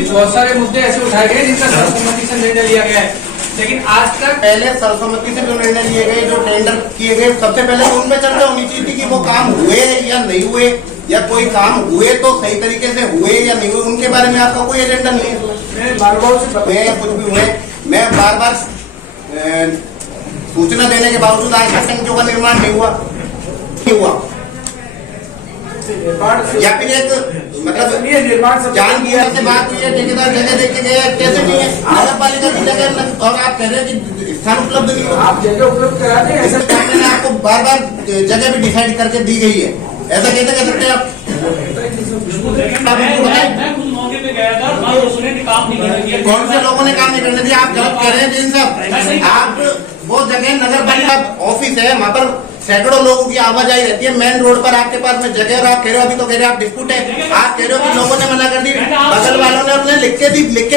बहुत सारे मुद्दे ऐसे उठाए गए जिनका सर्वसम्मति से निर्णय लिया गया है, लेकिन आज तक पहले सर्वसम्मति से जो निर्णय लिए गए, जो टेंडर किए गए, सबसे पहले तो उनमें चर्चा होनी चाहिए थी कि वो काम हुए या नहीं हुए, या कोई काम हुए तो सही तरीके से हुए या नहीं हुए, उनके बारे में आपका कोई एजेंडा नहीं है। मैं कुछ भी हुए, मैं बार बार सूचना देने के बावजूद आज तक टंकियों का निर्माण नहीं हुआ या फिर एक मतलब निर्माण जान दिया से बात हुई है, ठेकेदार जगह देख के गए, कैसे नहीं है, नगर पालिका की जगह, और आप कह रहे हैं कि स्थान उपलब्ध नहीं हो, आप जगह उपलब्ध कराते हैं। ऐसा मैंने आपको बार बार जगह भी डिसाइड करके दी गई है, ऐसा कैसे कह सकते हैं आप? मैं खुद मौके पे गया था, काम नहीं करने दिया। कौन से लोगों ने काम नहीं करने दिया? आप गलत कह रहे हैं जिन सब, आप वो जगह नगर पालिका ऑफिस है, वहाँ पर सैकड़ों लोगों की आवाजाही रहती है, मेन रोड पर आपके पास में जगह, और आप कह रहे हो अभी तो कह रहे हो आप डिस्प्यूट है, आप कह रहे हो कि लोगों ने मना कर दी, बगल वालों ने उन्हें लिख के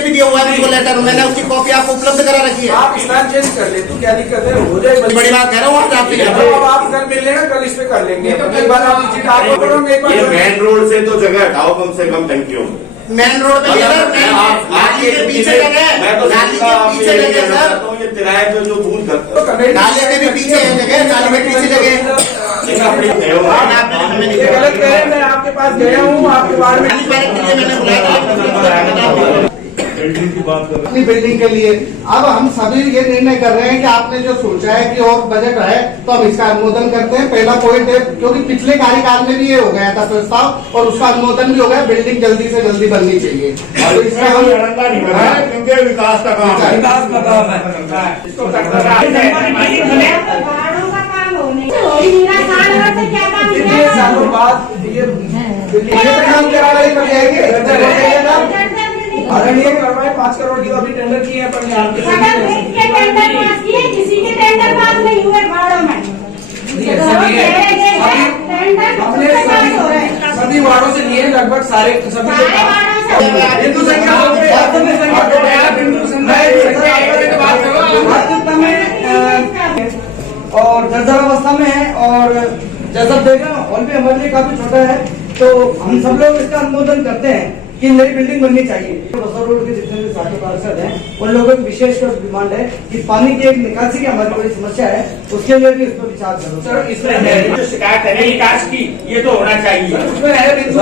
भी दिया हुआ है मुझको लेटर, मैंने उसकी कॉपी आपको उपलब्ध करा रखी है। आप स्थान चेंज कर ले तो क्या दिक्कत है, हो जाए। बड़ी बात कह रहा हूँ आज आपसे, अब आप कल मिल लेना, कल इस पे कर लेंगे। तो एक बार आप मेन रोड से तो जगह हटाओ कम से कम टंकियों में। मेन रोड पे नाली के पीछे जगह, नाली के पीछे जगह सर, ये किराए पे जो बूथ करते हैं, नाली के भी पीछे है जगह, नाली के पीछे जगह, गलत कह रहे हैं। मैं आपके पास गया हूँ, आपके वार्ड में मैंने बुलाया बिल्डिंग की बात कर अपनी बिल्डिंग के लिए। अब हम सभी ये निर्णय कर रहे हैं कि आपने जो सोचा है कि और बजट है तो हम इसका अनुमोदन करते हैं। पहला पॉइंट है, क्योंकि पिछले कार्यकाल में भी ये हो गया था प्रस्ताव, और उसका अनुमोदन भी हो गया, बिल्डिंग जल्दी से जल्दी बननी चाहिए। तो इसका हम क्योंकि विकास का काम है, कितने सालों बाद ये आदरणीय करवाए 5 करोड़ की अभी टेंडर किए हैं, पर किसी के टेंडर पास नहीं हुए वार्डों में, सभी वार्डों से लिए लगभग सारे सभी हिंदू संख्या और जर्जरावस्था में है, और जैसा देखा हॉल भी हमारे लिए काफी छोटा है, तो हम सब लोग इसका अनुमोदन करते हैं कि नई बिल्डिंग बननी चाहिए। बसर रोड के जितने भी साथी पार्षद हैं उन लोगों की विशेष डिमांड है कि पानी की एक निकासी की हमारी बड़ी समस्या है, उसके लिए भी इस पर विचार करो। सर इसमें जो शिकायत है विकास की, ये तो होना चाहिए। उसमें है इस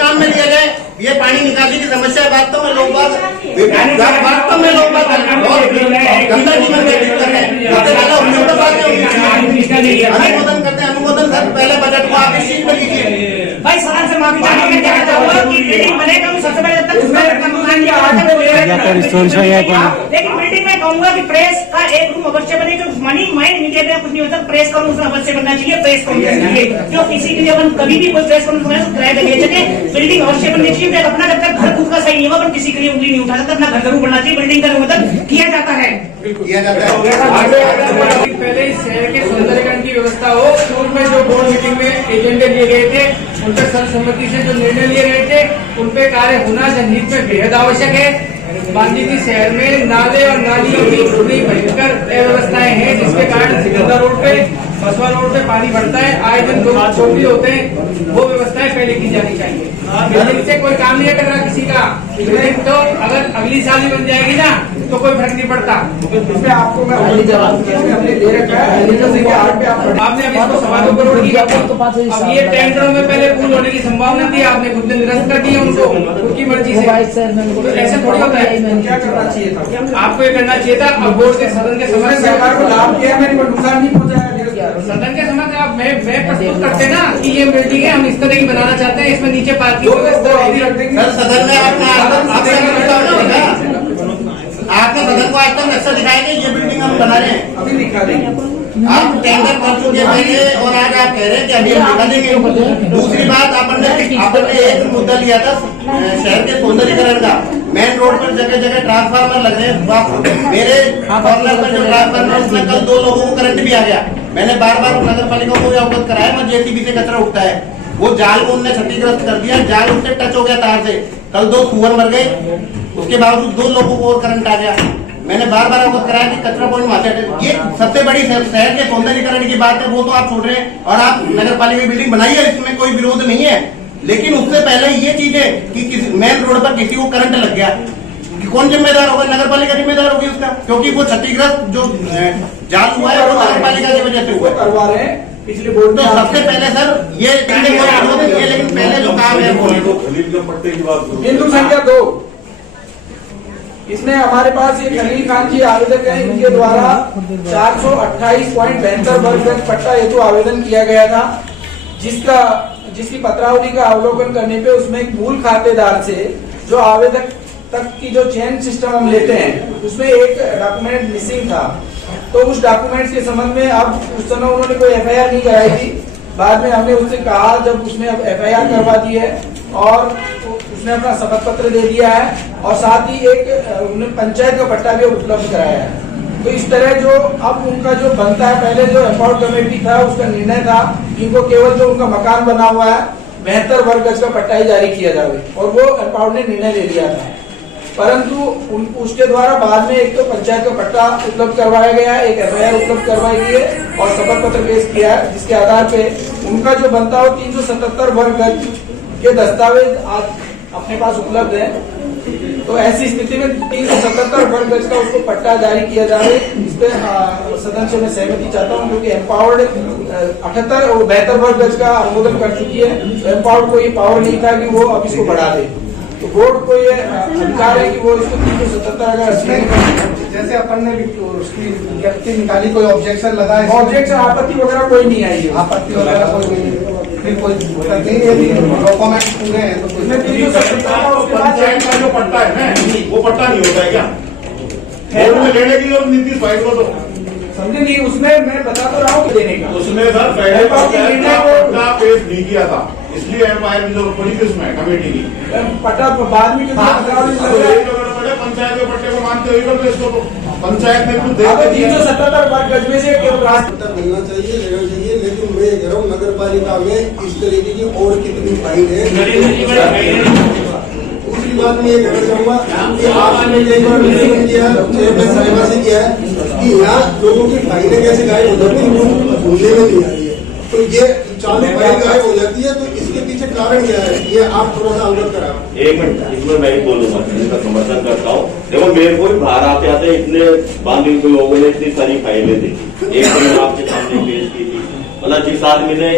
काम में लिया जाए, ये पानी निकासी की समस्या है। वास्तव में लोग बात गंदा जीवन व्यतीत कर रहे हैं, अनुमोदन करते हैं। अनुमोदन सर पहले बजट को आप इस चीज में लीजिए। भाई सदन से माफी चाहने में कहना चाहूंगा कि बिल्डिंग बनेगा तो सबसे पहले जब तक लेकिन बिल्डिंग में कहूंगा कि प्रेस का एक रूम अवश्य बने, जो मनी माइंड मीडिया में कुछ नहीं होता, प्रेस का रूम अवश्य बनना चाहिए। प्रेस कॉन्फ्रेंस जो किसी के लिए अपन कभी भी कोई प्रेस कॉन्फ्रेंस तो किराए पे ले सके, बिल्डिंग अवश्य बननी चाहिए। अपना जब तक घर खुद का सही नहीं होगा, पर किसी के लिए उंगली नहीं उठा सकता, अपना घर जरूर बनना चाहिए। बिल्डिंग का अनुमोदन किया जाता है। पहले इस शहर के सौंदर्यीकरण की व्यवस्था हो, पूर्व में जो बोर्ड मीटिंग में एजेंडे लिए गए थे, उन पर सर्वसम्मति से जो निर्णय लिए गए थे, उन पे कार्य होना जनहित में बेहद आवश्यक है। बांदी की शहर में नाले और नालियों की बड़ी भयंकर अव्यवस्थाएं हैं, जिसके कारण सिकंदर रोड पे, बसवा रोड पे पानी बढ़ता है, आए दिन लोग छोटी होते हैं। वो व्यवस्थाएं पहले की जानी चाहिए। बिल्डिंग से कोई काम नहीं कर रहा किसी का, बिल्डिंग तो अगर अगली साल ही बन जाएगी ना तो कोई फर्क नहीं पड़ता। इसमें आपको मैं हमने दे रखा है, आपने अभी इसको 2.25 करोड़ की, अब ये टेंडरों में पहले पूर्ण होने की संभावना थी, आपने खुद ने निरस्त कर दिया उनको उनकी मर्जी से। तो ऐसे थोड़ी होता है। क्या करना चाहिए था आपको? ये करना चाहिए था। अब बोर्ड के सदन के समक्ष सरकार को लाभ किया, मेरे को नुकसान नहीं पहुंचाया। सदन के समक्ष आप मैं प्रस्तुत करते ना कि ये बिल्डिंग है, हम इस तरह की बनाना चाहते हैं, इसमें नीचे पार्किंग व्यवस्था सदन में आपने सदन को आज तक नक्शा दिखाया कि ये बिल्डिंग हम बना रहे हैं, अभी दिखा देंगे। आप टेंडर कर चुके थे और आज आप कह रहे हैं कि अभी हम दिखा देंगे। दूसरी बात, आपने एक मुद्दा लिया था शहर के सौंदर्यीकरण का। मेन रोड पर जगह जगह ट्रांसफार्मर लग रहे हैं, मेरे कॉर्नर पर जो ट्रांसफार्मर, उसमें कल 2 लोगों को करंट भी आ गया। मैंने बार बार नगर पालिका को अवगत कराया, मैं जेसीबी से कचरा उठता है, वो जाल को उनने क्षतिग्रस्त कर दिया, जाल उनसे टच हो गया तार से, कल 2 सुअर मर गए, उसके बावजूद 2 लोगों को और करंट आ गया। मैंने बार बार अवगत कराया कि कचरा पॉइंट वहां से हटे। ये सबसे बड़ी शहर के सौंदर्यीकरण की बात है, वो तो आप छोड़ रहे हैं। और आप नगर पालिका की बिल्डिंग बनाई है, इसमें कोई विरोध नहीं है, लेकिन उससे पहले ये चीज है कि मेन रोड पर किसी को करंट लग गया, कौन जिम्मेदार होगा? नगर पालिका जिम्मेदार होगी उसका, क्योंकि वो क्षतिग्रस्त जो जाल हुआ है वो नगर पालिका की वजह से हुआ करवा रहे हैं पिछले बोर्ड तो सबसे पहले सर ये लेकिन पहले जो काम है वो खलील के पट्टे की बात करो। हिंदू संख्या 2, इसमें हमारे पास ये खलील खान जी आवेदक है, इनके द्वारा 428.72 वर्ग गज पट्टा हेतु आवेदन किया गया था, जिसकी पत्रावली का अवलोकन करने पे उसमें एक मूल खातेदार से जो आवेदक तक की जो चेन सिस्टम हम लेते हैं उसमें एक डॉक्यूमेंट मिसिंग था। तो उस डॉक्यूमेंट्स के संबंध में अब उस समय उन्होंने कोई एफआईआर नहीं कराई थी। बाद में हमने उससे कहा, जब उसने अब एफआईआर करवा दी है और उसने अपना शपथ पत्र दे दिया है और साथ ही एक उन्होंने पंचायत का पट्टा भी उपलब्ध कराया है। तो इस तरह जो अब उनका जो बनता है, पहले जो एम्पावर्ड कमेटी था उसका निर्णय था इनको केवल जो उनका मकान बना हुआ है 72 वर्ग गज का पट्टा ही जारी किया जाए, और वो एम्पावर्ड ने निर्णय ले लिया था। परंतु उसके द्वारा बाद में एक तो पंचायत का पट्टा उपलब्ध करवाया गया है, एक एफआईआर उपलब्ध करवाई गई है और शपथ पत्र पेश किया है, जिसके आधार पे उनका जो बनता हो 377 वर्ग गज के दस्तावेज आज अपने पास उपलब्ध है। तो ऐसी स्थिति में 377 वर्ग गज का उसको पट्टा जारी किया जाए, इस पे सदन से मैं सहमति चाहता हूँ, क्योंकि एम्पावर्ड 78 और 72 वर्ग गज का अनुमोदन कर चुकी है। तो एम्पावर्ड को ये पावर नहीं था कि वो अब इसको बढ़ा दे, तो बोर्ड को ये अधिकार है कि वो इसको 377 अगर जैसे अपन ने उसकी विज्ञप्ति निकाली, कोई ऑब्जेक्शन लगा? ऑब्जेक्शन आपत्ति वगैरह कोई नहीं आई है, आपत्ति वगैरह कोई फिर कोई नहीं, यदि डॉक्यूमेंट पूरे हैं तो कोई पंचायत का जो पट्टा है ना, वो पट्टा नहीं होता है क्या? बोर्ड में लेने की जरूरत नीतीश भाई को तो समझे नहीं, उसमें मैं बता तो रहा हूँ देने का। उसमें सर पहले पट्टा पेश नहीं किया था, इसलिए एम्पायर की जरूरत पड़ी थी उसमें कमेटी की। पट्टा बाद में पंचायत के पट्टे को मानते हुए करते इसको तो पंचायत ने खुद 377 वर्ग गज में से पट्टा मिलना चाहिए, लेना चाहिए, लेकिन मैं कह रहा हूँ नगर पालिका में इस तरीके की और कितनी फाइन है। दूसरी बात मैं ये कहना चाहूंगा कि आपने एक बार निवेदन किया, चेयरमैन साहिबा से किया है कि यहाँ लोगों की फाइनें कैसे गायब हो जाती है, वो भूलने में नहीं आ रही है। तो ये चालू फाइन गायब हो जाती है, तो इसके पीछे कारण क्या है, ये आप थोड़ा सा अवगत कराओ। एक मिनट, इसमें मैं ही बोलूंगा, इसका समर्थन करता हूँ। देखो मेरे को भी बाहर आते आते इतने बांधे हुए लोगों ने इतनी सारी फाइलें दी, एक तो आपके सामने पेश की थी, मतलब जिस आदमी ने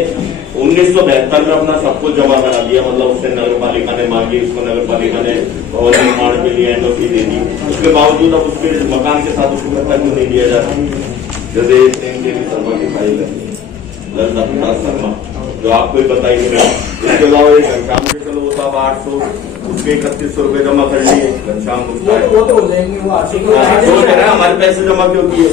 1972 में अपना सब कुछ जमा करा दिया, मतलब उससे नगर पालिका ने मांगी, उसको नगर पालिका ने भवन निर्माण के लिए एनओसी दे दी, उसके बावजूद अब उसके मकान के साथ उसको पट्टा क्यों नहीं दिया जाता? जैसे शर्मा की फाइल है, ललिता प्रसाद शर्मा, जो आपको ही बताइए। इसके अलावा एक घनश्याम के चलो वो था 800, उसके 3100 रुपए जमा कर लिए घनश्याम, वो तो हो जाएंगे, वो हमारे पैसे जमा क्यों किए?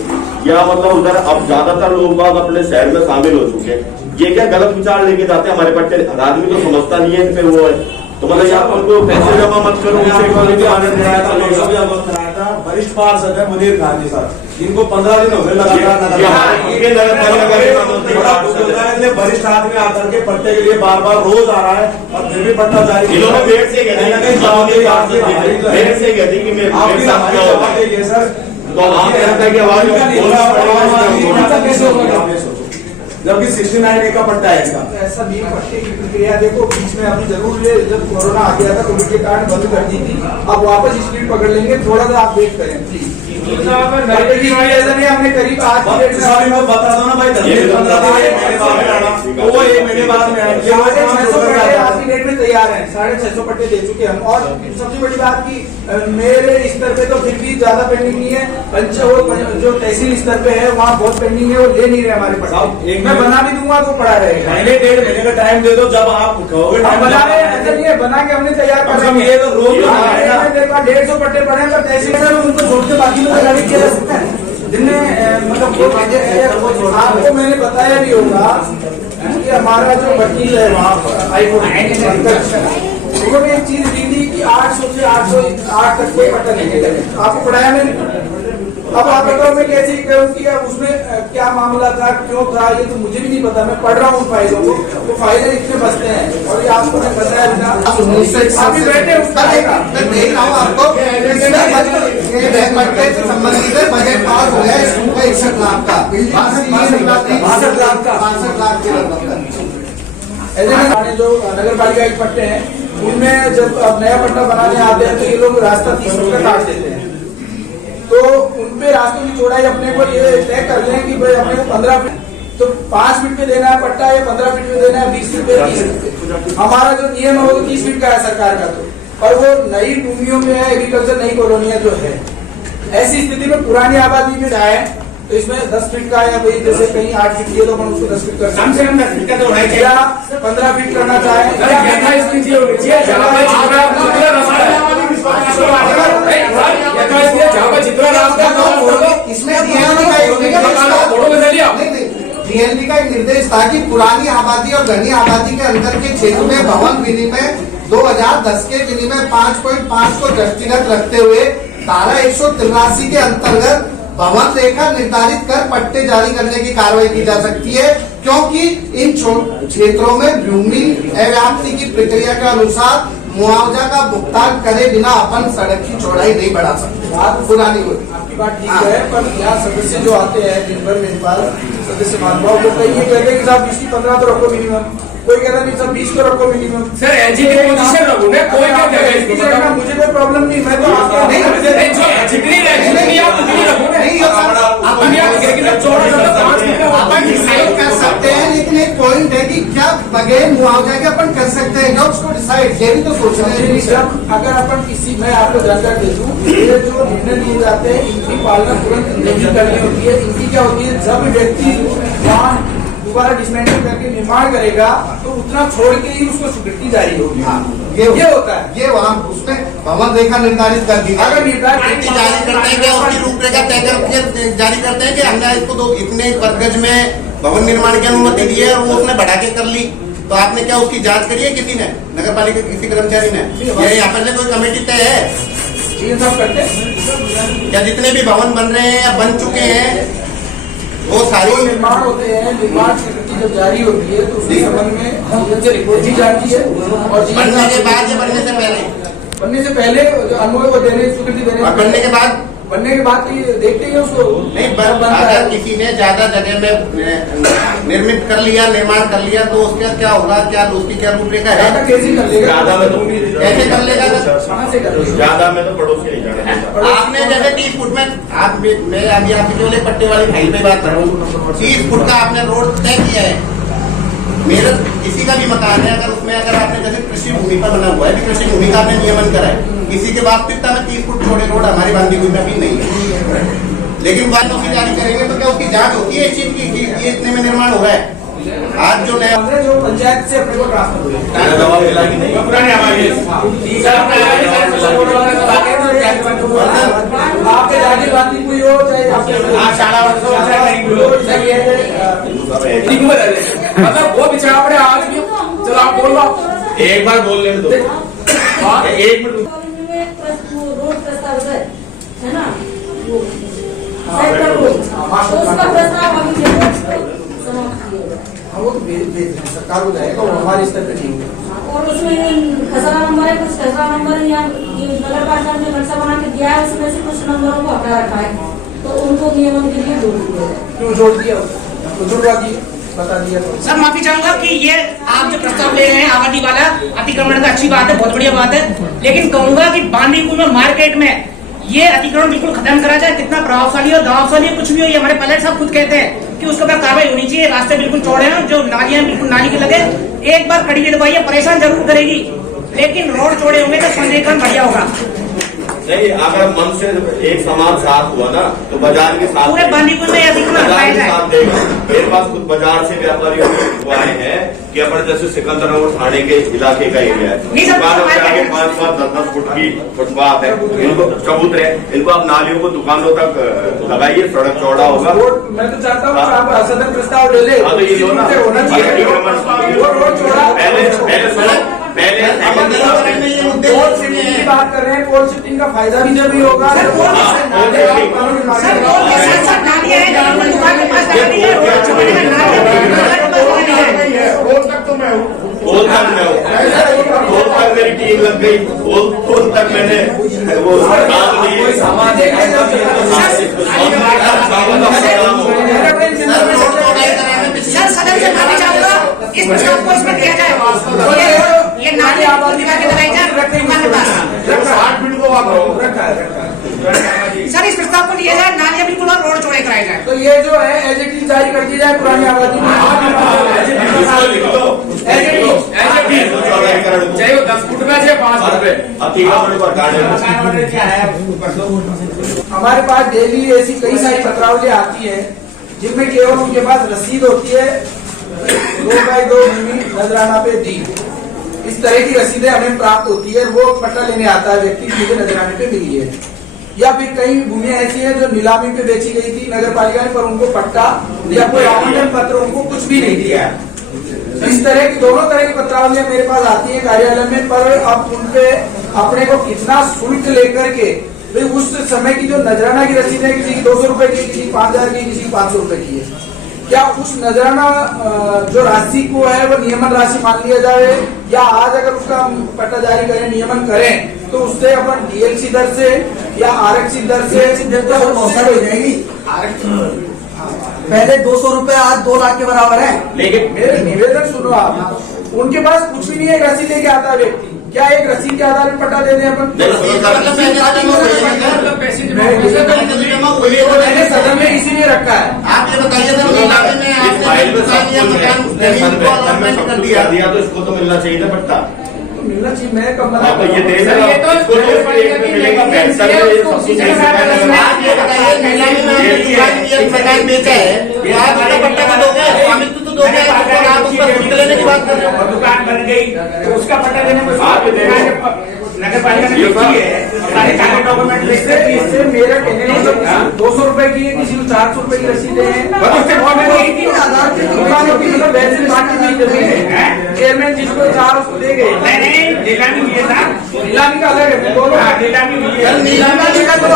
या मतलब उधर अब ज्यादातर लोग बाग अपने शहर में शामिल हो चुके हैं, ये क्या गलत विचार लेके जाते हैं हमारे पट्टे, आदमी तो समझता नहीं है, फिर वो है तो मतलब यहाँ पर को पैसे जमा मत करो। वरिष्ठ पार्षद है मुनीर खान जी साहब, जिनको 15 दिन हो गए लगातार वरिष्ठ आदमी आकर के पट्टे के लिए बार बार रोज आ रहा है और फिर भी पट्टा जारी से सर। तो जबकि 69A का पट्टा है इसका। ऐसा भी पट्टे की प्रक्रिया देखो, बीच में अभी जरूर ये जब कोरोना आ गया था कोविड के कारण बंद कर दी थी, अब वापस स्पीड पकड़ लेंगे, थोड़ा सा आप वेट करें प्लीज। ऐसा नहीं, हमने करीब आज बता दो ना भाई, 15 वो 1 महीने बाद में आज की डेट में तैयार है, 650 पट्टे दे चुके हम। और सबसे बड़ी बात की मेरे स्तर पे तो फिर भी ज्यादा पेंडिंग नहीं है, जो तहसील स्तर पे है वहाँ बहुत पेंडिंग है, वो ले नहीं रहे हमारे पट्टे। मैं बना भी दूंगा तो पड़ा रहेगा, महीने 1.5 महीने का टाइम दे दो, जब आप कहोगे बना रहे हैं, ऐसा नहीं है, बना के हमने तैयार कर रहे हैं। ये तो रोज 150 पट्टे पड़े हैं, पर तहसील में उनको छोड़ के बाकी लोग गाड़ी किया जा सकता है, जिनमें मतलब आपको मैंने बताया भी होगा कि हमारा जो वकील है वहाँ पर हाईकोर्ट उन्होंने एक चीज दी थी कि 800 से 808 तक कोई पट्टा नहीं है, आपको पढ़ाया मैंने अब आप बताओ मैं कैसे ही करूँ कि अब उसमें क्या मामला था, क्यों था, ये तो मुझे भी नहीं पता। मैं पढ़ रहा हूँ उन फाइलों को, वो फाइलें इतने बसते हैं और ये आपको मैं बताया बिना अभी बैठे उसका मैं देख रहा हूँ आपको बजट से संबंधित है। बजट पास हो गया स्कूल का 61 लाख का, 62 लाख का, 62 लाख के लगभग। ऐसे जो नगर पालिका के पट्टे हैं उनमें जब अब नया पट्टा बनाने आते हैं तो ये लोग रास्ता 30 रुपये काट देते हैं। तो उनपे रास्तों की चौड़ाई अपने को ये तय कर लें कि भाई अपने को 15 फीट, तो 5 फीट पे देना है पट्टा या 15 फीट पे देना है, 20 फीट पे 30 फीट पे। हमारा जो नियम है वो 30 फीट का है सरकार का, तो पर वो नई भूमियों में है, एग्रीकल्चर नई कॉलोनियां जो है, ऐसी स्थिति में पुरानी आबादी में जाए तो इसमें 10 फीट का या भाई जैसे कहीं 8 फीट दिए तो हम उसको 10 फीट कर कम से कम 10 फीट का तो होना चाहिए, या 15 फीट करना चाहे डीएलपी का एक निर्देश था कि पुरानी आबादी और घनी आबादी के अंदर के क्षेत्र में भवन विनिमय 2010 के विनिमय 5.5 को दृष्टिगत रखते हुए धारा 183 के अंतर्गत भवन रेखा निर्धारित कर पट्टे जारी करने की कार्रवाई की जा सकती है, क्योंकि इन क्षेत्रों में भूमि अव्याप्ति की प्रक्रिया के अनुसार मुआवजा का भुगतान करे बिना अपन सड़क की चौड़ाई नहीं बढ़ा सकते। बात पुरानी हो, आपकी बात ठीक है, पर यहाँ सदस्य जो आते हैं दिन भर मेरे पास सदस्य महानुभाव वो कहीं ये कहते हैं कि साहब 20 की 15 तो रखो मिनिमम, कोई कहता नहीं सब 20 को रखो मिनिमम। सर एलजीबी पोजीशन रखो ना, कोई क्या कहे इसको बताओ। मुझे कोई प्रॉब्लम नहीं, मैं तो नहीं जितनी एलजीबी आप उतनी रखो ना, नहीं अपन डिसाइड कर सकते हैं, लेकिन एक पॉइंट है कि क्या बगैर मुआवजा के अपन कर सकते हैं, उसको डिसाइड ये भी तो सोचना है। जब अगर अपन किसी, मैं आपको जानकारी दे दूं, ये जो निर्णय लिए जाते हैं इनकी पालना तुरंत नहीं करनी होती है। इनकी क्या होती है, जब व्यक्ति वहाँ दोबारा डिसमेंटल करके निर्माण करेगा तो उतना छोड़ के ही उसको स्वीकृति जारी होगी। ये होता है, ये वहाँ उसमें भवन रेखा निर्धारित कर दी। अगर निर्धारित जारी करते हैं क्या उसकी रूपरेखा तय करके जारी करते हैं कि हमने इसको तो इतने वर्गज में भवन निर्माण की अनुमति दी है और वो उसने बढ़ा के कर ली, तो आपने क्या उसकी जांच करी है किसी ने, नगर पालिका किसी कर्मचारी ने, या यहाँ पर कोई कमेटी तय है? ये सब करते हैं या जितने भी भवन बन रहे हैं या बन चुके हैं वो सारे निर्माण होते हैं, निर्माण स्वीकृति जब जारी होती है तो उसके संबंध में हमसे रिपोर्ट दी जाती है और बनने के बाद या बनने से पहले जो अनुभव को देने स्वीकृति देने और बनने के बाद ये देखते हैं उसको नहीं अगर किसी ने ज्यादा जगह में निर्मित कर लिया, निर्माण कर लिया, तो उसका क्या होगा, क्या उसकी क्या रूपरेखा है? कैसे कर लेगा, ज्यादा में तो कैसे कर लेगा, कहाँ से कर लेगा? ज्यादा में तो पड़ोस के नहीं जाना। आपने जैसे 30 फुट में आप मैं अभी आपकी केवल पट्टे वाली फाइल पे बात कर रहा हूँ, 30 फुट का आपने रोड तय किया है। मेरा किसी का भी मकान है, अगर उसमें अगर आपने जैसे कृषि भूमि पर बना हुआ है, कृषि भूमि का आपने नियमन करा है, किसी के वास्तविकता में 30 फुट चौड़े रोड हमारी बांधीपुर में भी नहीं है, लेकिन वालों की जारी करेंगे तो क्या उसकी जांच होती है इस चीज की ये इतने में निर्माण हो रहा है? आज जो नया जो पंचायत से अपने को ट्रांसफर हुए पुराने आपके जाके बातचीत हुई हो चाहे मतलब वो बेचारा अपने आज भी, चलो आप बोल लो, एक बार बोल लेने दो, एक मिनट। रोड प्रस्ताव है ना, वो सेक्टर रोड, उसका प्रस्ताव अभी समाप्त किया, वो तो सरकार हो जाएगा और हमारे स्तर पे नहीं होगा। और उसमें खसरा नंबर है, कुछ खसरा नंबर या नगर पालिका ने नक्शा बना के दिया है, उसमें से कुछ नंबरों को हटा रखा है, तो उनको नियमन के लिए जोड़ दिया है। क्यों जोड़ दिया, तो जुड़वा दिए, बता दिया। सर माफी चाहूंगा कि ये आप जो प्रस्ताव ले रहे हैं आबादी वाला अतिक्रमण का, अच्छी बात है, बहुत बढ़िया बात है, लेकिन कहूंगा कि बांदीपुर में मार्केट में ये अतिक्रमण बिल्कुल खत्म करा जाए। कितना प्रभावशाली हो, प्रभावशाली कुछ भी हो, ये हमारे पायलट साहब खुद कहते हैं कि उसके ऊपर कार्रवाई होनी चाहिए। रास्ते बिल्कुल चौड़े हैं, जो नालियां बिल्कुल नाली के लगे, एक बार खड़ी दबाइए, परेशान जरूर करेगी, लेकिन रोड चौड़े होंगे तो संरेखन बढ़िया होगा। नहीं, अगर मन से एक समाज साथ हुआ ना तो बाजार के साथ पूरे बांदीपुर में बाजार के साथ देगा। मेरे पास खुद बाजार से व्यापारियों को आए हैं कि अपन जैसे सिकंदरनगर थाने के इलाके का एरिया है, दुकानों के आगे 5-5, 10-10 फुट की फुटपाथ है, इनको चबूतरे, इनको आप नालियों को दुकानों तक लगाइए, सड़क चौड़ा होगा। मैं तो चाहता हूँ आप सदन प्रस्ताव ले ले, तो ये होना चाहिए, रोड चौड़ा, पहले बात कर रहे हैं, पोल शिफ्टिंग का फायदा भी जब भी होगा। सर, पोल के साथ साथ नालियां हैं, जो दुकान के पास लगा दी है, रोड छोड़ने का नालियां दुकान के पास लगा दी है। पोल तक तो मैं हूँ, पोल तक मैं हूँ, पोल तक मेरी टीम लग गई, पोल तक मैंने वो काम लिए। सर, सदन से माफी चाहूंगा, इस प्रस्ताव को इसमें दिया जाए, ये नाली आपको दिखा के लगाई जाए दुकान के पास। 8 मिनट को आता हूँ। सर, इस प्रस्ताव को लिया जाए, नालियां बिल्कुल और रोड चौड़े कराए जाए। तो ये जो है एज इट इज जारी कर दी जाए पुरानी आबादी में। चाहे वो 10 फुट में चाहे 5 फुट में। हमारे पास डेली ऐसी कई सारी पत्रावली आती है जिनमें केवल उनके पास रसीद होती है 2x2 भूमि नजराना पे दी। इस तरह की रसीदें हमें प्राप्त होती है, वो पट्टा लेने आता है व्यक्ति मुझे नजराने पे मिली है। या फिर कई भूमियां ऐसी हैं जो नीलामी पे बेची गई थी नगर पालिका ने, पर उनको पट्टा या कोई आवंटन पत्र उनको कुछ भी नहीं दिया है। इस तरह की दोनों तरह की पत्रावलियां मेरे पास आती है कार्यालय में, पर अब उनपे अपने को कितना शुल्क लेकर के भाई उस समय की जो नजराना की रसीद है, किसी की 200 रुपए की, किसी 5000 की, किसी की 500 रुपए की है, क्या उस नजराना जो राशि को है वो नियमन राशि मान लिया जाए, या आज अगर उसका पट्टा जारी करें, नियमन करें, तो उससे अपन डीएलसी दर से या आरक्षित दर से बहुत सारी हो जाएगी। पहले 200 रुपए आज 2 लाख के बराबर है। लेकिन मेरे निवेदन सुनो आप, उनके पास कुछ भी नहीं है, रसीद लेके आता है व्यक्ति, क्या एक रसीद के आधार पर पट्टा दे दें अपन? मैंने सदन में इसीलिए रखा है। आप ये बताइए सर, नीलामी में आपने दुकान या मकान जमीन को अलॉटमेंट कर दिया दिया तो इसको तो मिलना चाहिए था पट्टा। मिलना चाहिए, मैं कब हाँ, तो ये दे रहे हो, इसको तो एक में मिलेगा, पैसा में ये सब चीजें आप ये बताइए, नीलामी में आपने दुकान या मकान बेचा है, आप उसका पट्टा तो दोगे, स्वामित्व तो दोगे, आप उसका शुल्क लेने की बात कर रहे हो। दुकान बन गई तो उसका पट्टा देने को नगर पालिका ने बेची है, सारे कागज डॉक्यूमेंट लिखते हैं। इससे मेरा कहने का 200 रुपए की है, किसी को 400 रुपए की रसीदें हैं। आधार की दुकानों की मतलब वैसे बाकी नहीं जमीन है, चेयरमैन जिसको 4 उसको दे गए। नीलामी हुई है साहब, नीलामी का अलग है, दोनों नीलामी हुई है, नीलामी का तो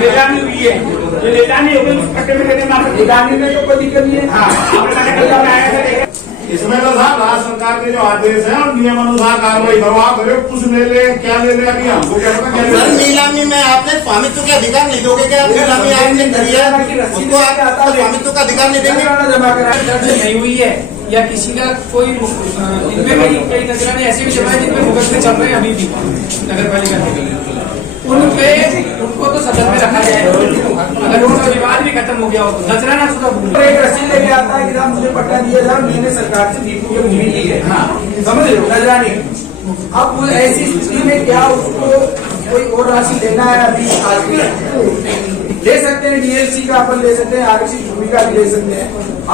नीलामी हुई है, जो नीलामी हो गई उस पट्टे में देने में नीलामी में तो कोई दिक्कत नहीं है। हाँ, इसमें तो साहब राज्य सरकार के जो आदेश है और नियमानुसार कार्रवाई करो। आप कुछ ले ले, क्या ले ले, अभी हमको क्या पता क्या ले सर, ले। नीलामी में आपने स्वामित्व के अधिकार नहीं दोगे क्या? आप नीलामी आपने करी है, उसको आप स्वामित्व का अधिकार नहीं देंगे? जमा कराए दर्ज नहीं हुई है, या किसी का कोई इनमें कई नजराने ऐसे भी जमा है जिनमें मुकदमे चल रहे हैं अभी भी नगर पालिका के, उनपे उनको तो सदन में रखा जाए, अगर उनका विवाद भी खत्म हो गया हो तो नजराना शुदा भूमि। एक रसीद लेके आता है कि साहब मुझे पट्टा दिया था, मैंने सरकार से दीपू की भूमि ली है। हाँ, समझ रहे हो, नजरानी। अब वो ऐसी स्थिति में क्या उसको कोई और राशि लेना है? अभी आज भी ले सकते हैं, डीएलसी का अपन ले सकते हैं, आरक्षित भूमि का भी ले सकते हैं।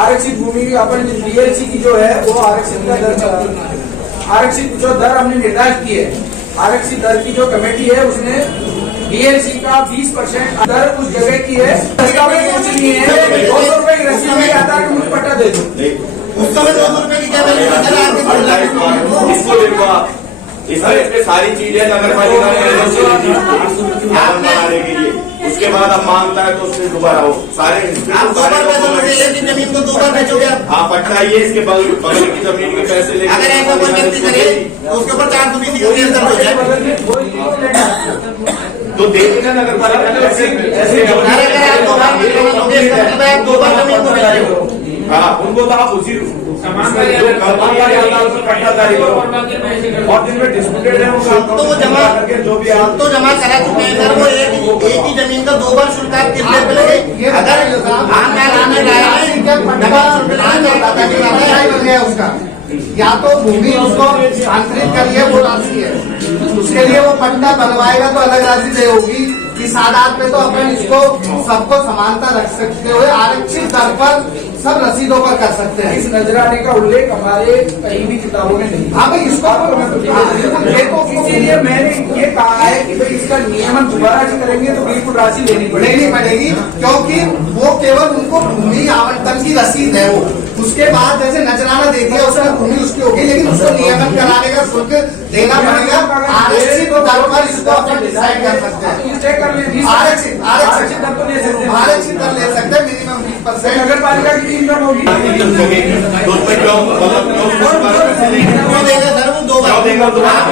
आरक्षित भूमि अपन डीएलसी की जो है वो आरक्षित का दर, आरक्षित जो दर हमने निर्धारित की है, आरक्षित दर की जो कमेटी है उसने डीएलसी का 20% दर उस जगह की है। दस्तावेज कुछ नहीं है, 200 रुपए की रसीद में आता है कि मुझे पट्टा दे दो। उस समय 200 रुपए की क्या वैल्यू है? इसको देखो आप, इसमें सारी चीजें नगर पालिका ने बनाने के लिए, उसके बाद अब मांगता है तो उससे दोबारा हो सारे आप 2 बार पैसे दोगे, एक ही जमीन को 2 बार बेचोगे आप? हाँ, पट्टा ये इसके बगल की जमीन के पैसे लेके अगर ऐसा कोई व्यक्ति करे तो उसके ऊपर 420 की केस दर्ज हो जाए। तो देखिए ना नगर पालिका ने ऐसे अगर आप 2 बार दोगे, इसका मतलब है आप 2 बार जमीन को बेच रहे हो। हाँ, उनको तो आप उसी पट्टा जारी करो और जिनमें डिस्प्यूटेड है तो वो जमा करके जो भी आप तो जमा करा चुके हैं सर, वो एक ही जमीन का 2 बार शुल्क आप किस पे लगे? अगर आम नागरिक में लाया है बन गया उसका, या तो भूमि उसको अंतरित करिए वो राशि है, उसके लिए वो पट्टा बनवाएगा तो अलग राशि दे होगी। इस आधार पे तो अपन इसको सबको समानता रख सकते हुए आरक्षित दर पर सब रसीदों पर कर सकते हैं। इस नजराने का उल्लेख हमारे कहीं भी किताबों में नहीं। हाँ भाई, इसको देखो, इसीलिए मैंने ये कहा है कि भाई इसका नियमन दोबारा से करेंगे तो बिल्कुल राशि लेनी लेनी पड़ेगी, क्योंकि वो केवल उनको भूमि आवंटन की रसीद है वो उसके बाद जैसे नजराना दे दिया उसमें भूमि उसकी होगी, लेकिन उसको नियमन कराने का शुल्क देना पड़ेगा। आरक्षित दर पर इसको अपन डिसाइड कर सकते हैं। आरक्षित आरक्षित दर तो ले सकते हैं, आरक्षित दर ले सकते हैं मिनिमम 20%। नगर पालिका की इनकम होगी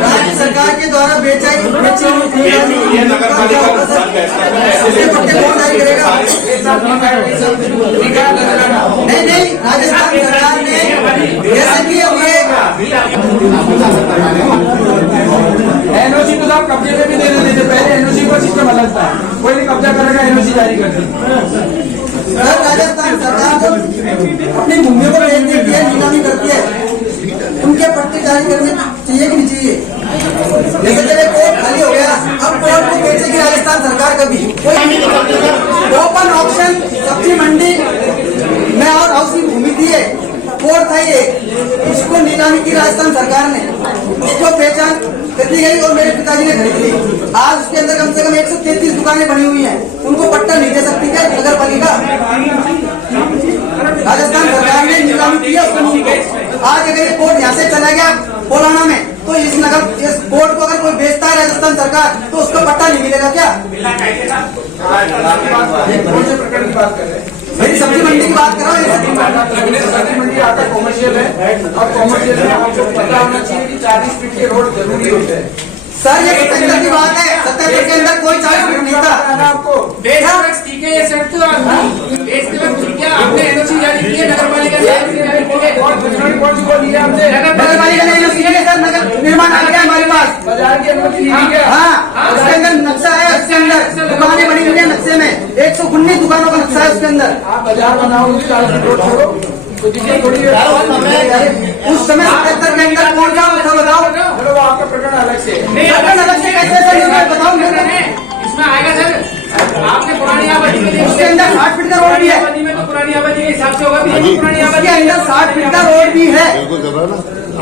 राज्य सरकार के द्वारा बेची हुई नगर पालिका कौन जारी करेगा? नहीं, राजस्थान सरकार ने जैसे कि एनओसी तो आप कब्जे में भी दे देते थे, पहले एनओसी का सिस्टम अलग था, कोई नहीं कब्जा करेगा एनओसी जारी कर दी। राजस्थान सरकार जो अपनी भूमि को बेच देती है, नीलामी करती है, उनके पट्टे जारी करने चाहिए कि नहीं चाहिए? जैसे जगह कोर्ट खाली हो गया, अब कोर्ट को बेचेगी राजस्थान सरकार कभी? ओपन ऑप्शन सब्जी मंडी में और हाउसिंग भूमि थी, कोर्ट था ये, उसको नीलामी की राजस्थान सरकार ने, उसको पहचान कर दी गई और मेरे पिताजी ने खरीद ली। आज उसके अंदर कम से कम 133 दुकानें बनी हुई हैं, उनको पट्टा नहीं दे सकती क्या नगर पालिका? राजस्थान सरकार ने नीलामी की है उसको। आज अगर ये कोर्ट यहाँ से चला गया कोलाना में, तो इस कोर्ट को अगर कोई बेचता है राजस्थान सरकार, तो उसको पट्टा नहीं मिलेगा क्या? कौन से प्रकरण की बात कर रहे हैं? मेरी सब्जी मंडी की बात कर रहा हूँ। सब्जी मंडी आपका कॉमर्शियल है, और कॉमर्शियल में आपको पता होना चाहिए कि 40 फीट के रोड जरूरी होते हैं। सर ये 77 की बात है, 77 के अंदर कोई 40 फीट नहीं था आपको। ठीक है, ये शर्त तो आपने एनओसी जारी की है, नगर पालिका ने कौन सी बोली है आपने? नगर पालिका ने एनओसी दी है सर, नगर निर्माण आ गया हमारे पास, बाजार की एनओसी दी है। हाँ, उसके अंदर नक्शा है, उसके अंदर दुकानें बनी हुई है नक्शे में, 119 दुकानों का नक्शा है उसके अंदर। आप बाजार बनाओगे 40 फीट रोड छोड़ो, तो दिक्कत थोड़ी है। उस समय 77 के अंदर कौन सा था बताओ? चलो वो आपका प्रकरण अलग से है। प्रकरण अलग से कैसे सर बताओ मेरे को? इसमें आएगा सर, आपने पुरानी आबादी के लिए उसके अंदर 60 फीट का रोड भी है, आबादी में तो पुरानी आबादी के हिसाब से होगा भी, पुरानी आबादी उसके अंदर 60 फीट का रोड भी है,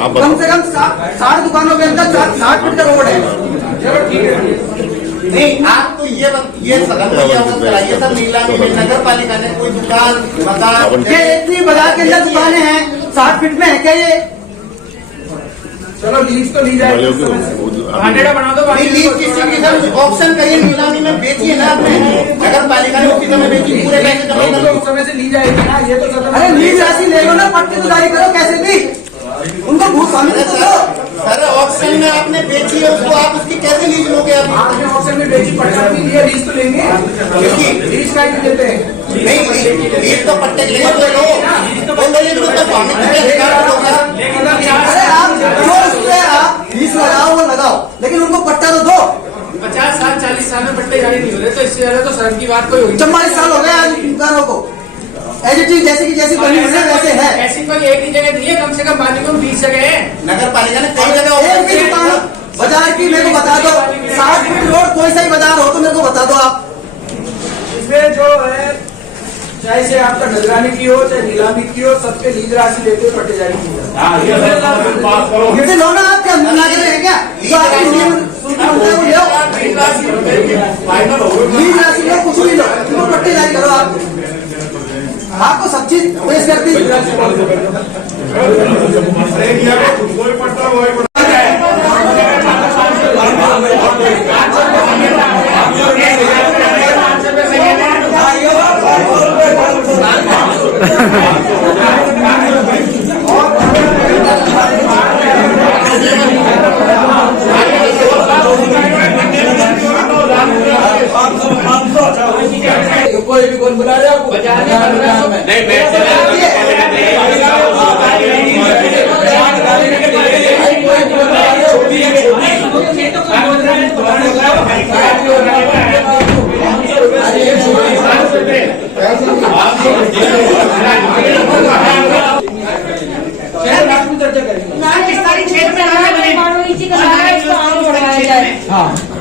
आप कम से कम 60 दुकानों के अंदर 60 फीट का रोड है। चलो ठीक है। नहीं, आप तो ये सदन को ये अवगत कराइए सर, नीलामी में नगर पालिका ने कोई दुकान मकान ये इतनी बाजार के अंदर दुकानें हैं, 60 फीट में है क्या ये? चलो लीज तो ली जाएगी, भांडेड़ा बना दो। नहीं, लीज किसी की सर ऑप्शन करिए, नीलामी में बेचिए ना आपने, नगर पालिका ने उसी समय बेची, पूरे पैसे जमा कर दो। उस समय से ली जाएगी ना, ये तो सदन। अरे लीज राशि ले लो ना, पट्टे तो जारी करो, कैसे भी उनको भू स्वामित्व तो दो। सर ऑप्शन में आपने बेची है उसको, आप उसकी कैसे लीज लोगे? आप आपने ऑप्शन में बेची, पट्टा भी लिया, लीज तो लेंगे, लीज का ही देते हैं। नहीं, लीज तो पट्टे के लिए तो लो, वो ले लेंगे तो स्वामित्व के अधिकार हो गया। अरे आप जो उसमें आप फीस लगाओ वो लगाओ, लेकिन उनको पट्टा तो दो। 50 साल 40 साल में पट्टे जारी नहीं हो रहे, तो इससे ज्यादा तो शर्म की बात कोई होगी। 44 साल हो गए आज दुकानों को, एडिटिव जैसी की जैसी बनी है वैसे है। ऐसी कोई एक ही जगह नहीं है, कम से कम बालिका 20 जगह है। नगर पालिका ने कई जगह एक भी दुकान बाजार की मेरे को बता दो, 60 फीट रोड कोई सा ही बाजार हो तो मेरे को बता दो आप। इसमें जो है, चाहे से आपका निगरानी की हो चाहे नीलामी की हो, सब पे लीज राशि लेते हुए पट्टे जारी की जाए। जैसे लो ना आप क्या नागरिक है क्या? जो आपकी नियम शुल्क बनता है वो ले लो, लीज राशि लो, कुछ भी लो, उनको पट्टे जारी करो। आप आपको सब चीज पेश करती कोई भी कौन बुला रहे आपको? बाजार में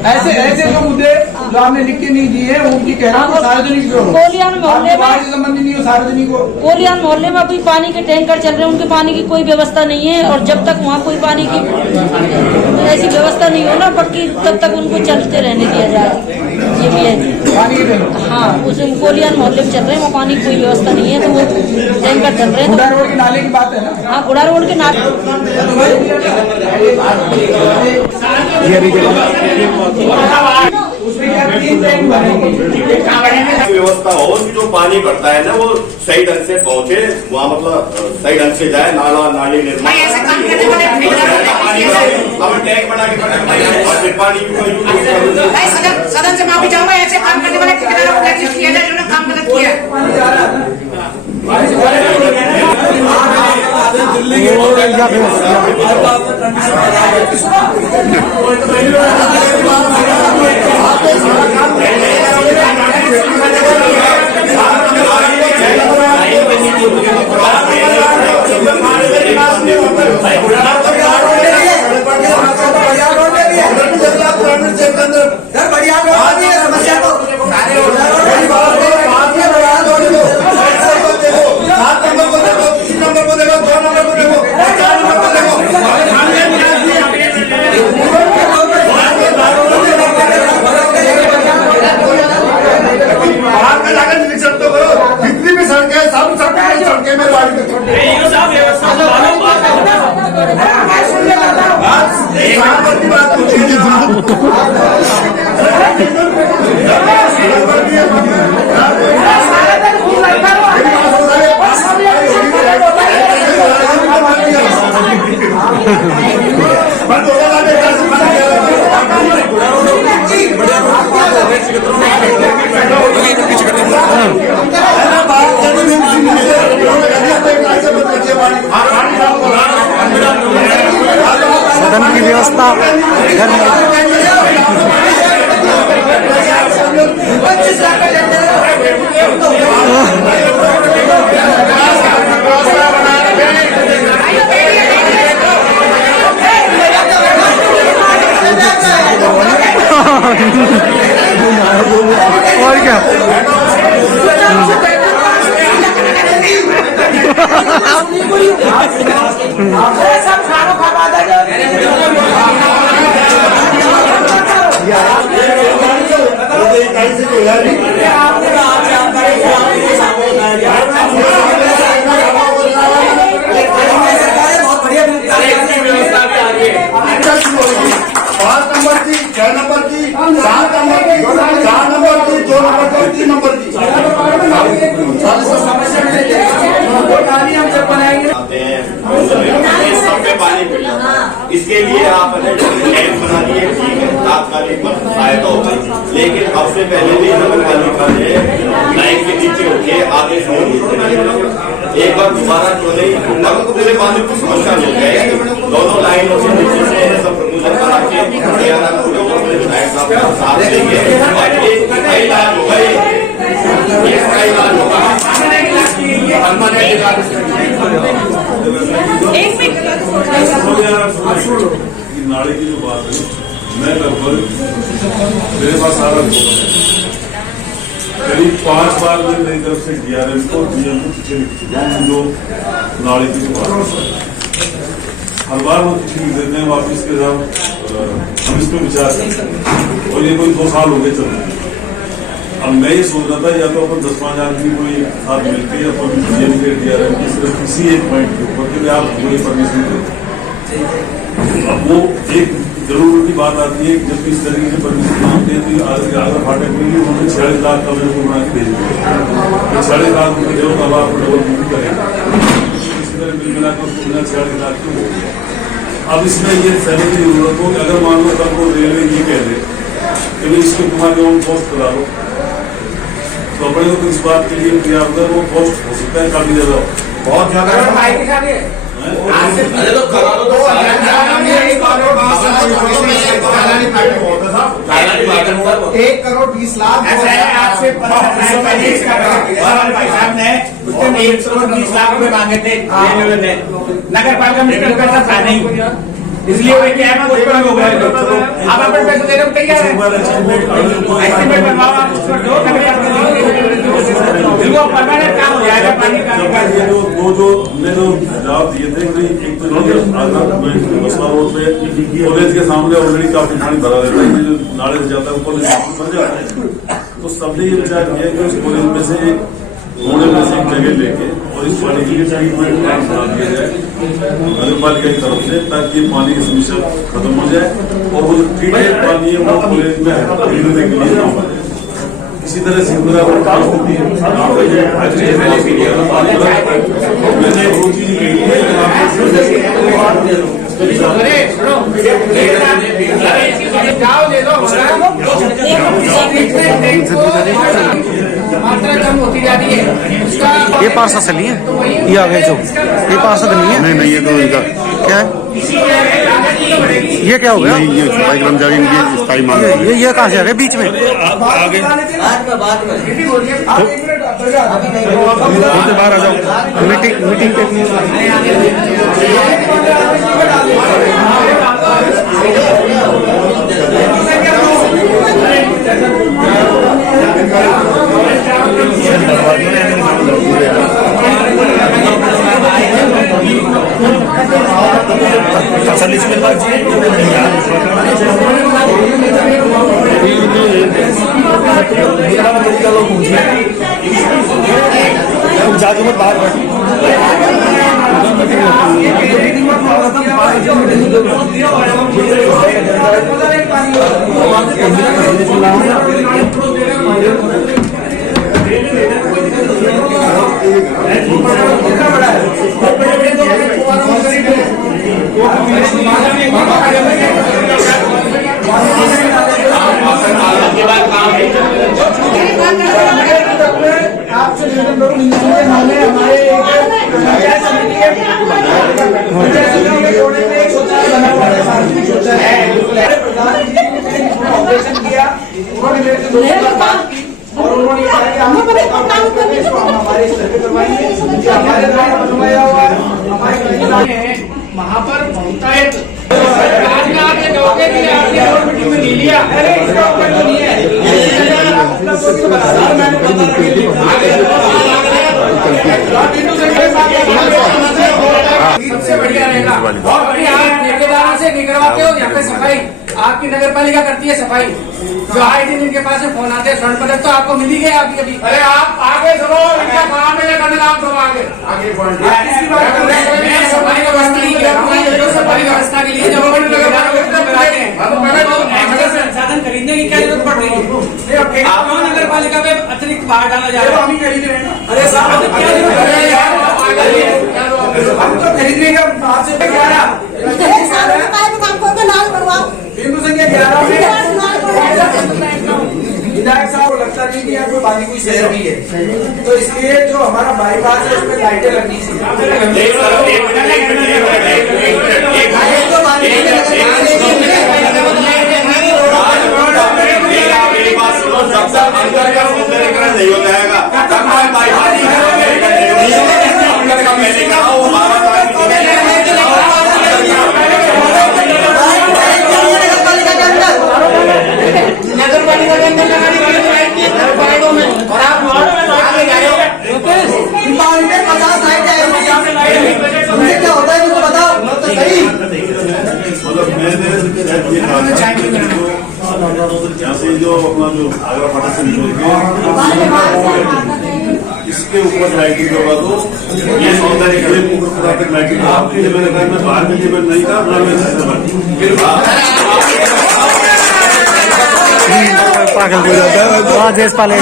ऐसे जो मुद्दे जो आपने लिख के नहीं दिए उनकी कह रहा हूँ सार्वजनिक जो हो, कोलियान मोहल्ले आपके में संबंधी नहीं हो, सार्वजनिक हो। कोलियान मोहल्ले में अभी पानी के टैंकर चल रहे हैं, उनके पानी की कोई व्यवस्था नहीं है, और जब तक वहाँ कोई पानी की ऐसी व्यवस्था नहीं हो ना पक्की, तब तक उनको चलते रहने दिया जाए। ये भी है। हाँ, उस कोलियान मोहल्ले में चल रहे हैं, वहाँ पानी की कोई व्यवस्था नहीं है, तो वो टैंकर चल रहे हैं। बुढ़ा रोड के नाले की बात है ना? हाँ, बुढ़ा रोड के नाले। व्यवस्था हो कि जो पानी पड़ता है ना वो सही ढंग से पहुंचे वहाँ, मतलब सही ढंग से जाए, नाला नाली निर्माण टैंक बना के पानी सदन से माफी चाहूंगा, ऐसे काम करने वाले ठेकेदारों को ब्लैकलिस्ट किया जाए जिन्होंने काम गलत किया। जितनी भी सड़कें हैं सब सड़कें में सदन की व्यवस्था घर में और क्या पाँच नंबर की, 6 नंबर की, 7 नंबर की, 4 नंबर की, 2 नंबर की, 3 नंबर की सबके पानी मिल जाता है। इसके लिए आपने टैंक बना दिए, ठीक है, तात्कालिक सहायता होगी, लेकिन अब से पहले भी नगर पालिका ने लाइन के नीचे होके आगे से एक बार दोबारा चले नगर को पूरे पानी की समस्या हो गए, दोनों लाइनों से नीचे से सब प्रमोशन करा के साथ देंगे और ये इलाज होगा, इसका इलाज होगा। नाले की जो बात है, मैं लगभग मेरे पास आ रहा करीब 5 बार मैं मेरी तरफ से DRM को DM को चिट्ठी लिख चुका हूँ जो नाले की जो बात है। हर बार वो चिट्ठी लिख देते हैं वापिस के साथ हम इस पर विचार करते हैं और ये कोई 2 साल हो गए चल रहे। अब मैं ये सोच रहा था या तो अपन 10-5 आदमी कोई साथ मिलकर अपन DM के DRM की सिर्फ किसी एक पॉइंट के ऊपर कि आप कोई परमिशन देते। अब वो एक जरूर की बात आती है जब इस तरीके से परमिशन मांगते हैं तो आगरा फाटक में उन्होंने 46 लाख का मेरे को बना के भेज दिया, 46 लाख रुपये देव तब आप डबल बुकिंग करेंगे, इसी तरह मिल मिलाकर उसको बिना 46 लाख क्यों हो गया। अब इसमें ये सहने की जरूरत हो कि अगर मान लो कल को रेलवे ये कह दे कि इसको तुम्हारे लोन पोस्ट करा लो, तो अपने को इस बात के लिए तैयार होगा, वो पोस्ट हो सकता है काफी ज्यादा, बहुत ज्यादा अरे तो करा दो 1 करोड़ 20 लाख आपसे भाई साहब ने उसने 1 करोड़ 20 लाख रुपए मांगे थे नगर पालिका मिनिस्टर पैसा था नहीं, इसलिए वो क्या है हो गया। आप अपने पैसे देने को तैयार है, एस्टीमेट बनवाओ आप उसको दो, परमानेंट काम हो जाएगा पानी का। वो जो हमने जो जवाब दिए थे कि एक तो बसवा रोड पे कॉलेज के सामने ऑलरेडी काफी पानी भरा रहता है, जो नाले से जाता है ऊपर भर जाता है, सबने ये विचार किया कि उस कॉलेज में से एक कोने में से एक जगह लेके और इस पानी की ट्रीटमेंट प्लांट बना दिया जाए नगर पालिका की तरफ से, ताकि ये पानी की समस्या खत्म हो जाए और वो जो ट्रीटेड पानी है वो कॉलेज में खरीदने के लिए ना हो। इसी तरह से मैंने वो चीज कही है जाओ दे दो मात्रा कम होती जा रही है उसका। ये पार्षद से लिए ये आगे जो ये पार्षद नहीं है। नहीं ये तो इनका क्या है, ये क्या हो गया? ये स्थायी कर्मचारी इनकी स्थायी मांग है। ये कहाँ से आ गए बीच में? आगे बाहर आ जाओ, मीटिंग पे जाके मत बाहर बैठ। आपसे निवेदन करूँ हमारे पंचायत समिति के बना हुआ है, सार्वजनिक शौचालय है। प्रधान जी ने ऑपरेशन किया, उन्होंने मेरे से 2 बात की और उन्होंने कहा कि हम हमारे स्तर पे करवाएंगे, हमारे द्वारा बनवाया हुआ है हमारे वहाँ पर बहुतायत सरकार ने आगे मौके के लिए आपने बोर्ड मीटिंग में ले लिया। अरे इसका ऊपर तो नहीं है, सबसे बढ़िया रहेगा। और बढ़िया आप ठेकेदारों से नहीं करवाते हो यहाँ पे सफाई, आपकी नगर पालिका करती है सफाई। जो आए दिन इनके पास फोन आते हैं, स्वर्ण पदक तो आपको मिल ही गया अभी अभी। अरे आप आगे चलो, इनका काम है करना, आप सब आगे सफाई व्यवस्था नहीं किया, सफाई व्यवस्था के लिए जब संसाधन खरीदने की क्या जरूरत पड़ रही है? आपको नगर पालिका में अतिरिक्त बाहर डाला जा रहा है, हम ही खरीद रहे हैं ना। अरे हम तो खरीदने का आपसे 11 हिंदू संख्या 11 विधायक साहब को लगता नहीं कि यहाँ कोई पानी कोई शहर भी है, तो इसलिए जो हमारा बाईपास है उसमें लाइटें लगनी चाहिए। नहीं हो जाएगा नगर पालिका के अंदर लगाने के लिए वार्डों में, और आप वार्डों में आगे जा रहे हो। 50 लाइटें उनसे क्या होता है मुझे बताओ तो सही। मतलब मैंने यहाँ से जो अपना जो आगरा फाटक से निकल के इसके ऊपर लाइटिंग होगा तो ये सौंदर्य पूरा तक लाइटिंग मैंने कहा मैं बाहर में जीवन नहीं था ना मैं पागल हो जाता है देश पाले।